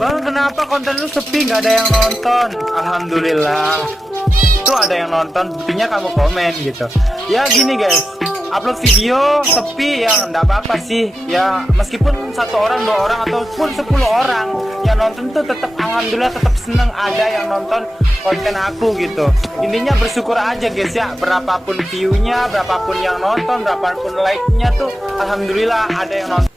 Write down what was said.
Bang, kenapa konten lu sepi nggak ada yang nonton? Alhamdulillah, tuh ada yang nonton, buktinya kamu komen gitu. Ya gini guys, upload video sepi ya nggak apa-apa sih. Ya meskipun satu orang, dua orang ataupun 10 orang yang nonton tuh tetap alhamdulillah, tetap seneng ada yang nonton konten aku gitu. Intinya bersyukur aja guys ya, berapapun view-nya, berapapun yang nonton, berapapun like-nya tuh alhamdulillah ada yang nonton.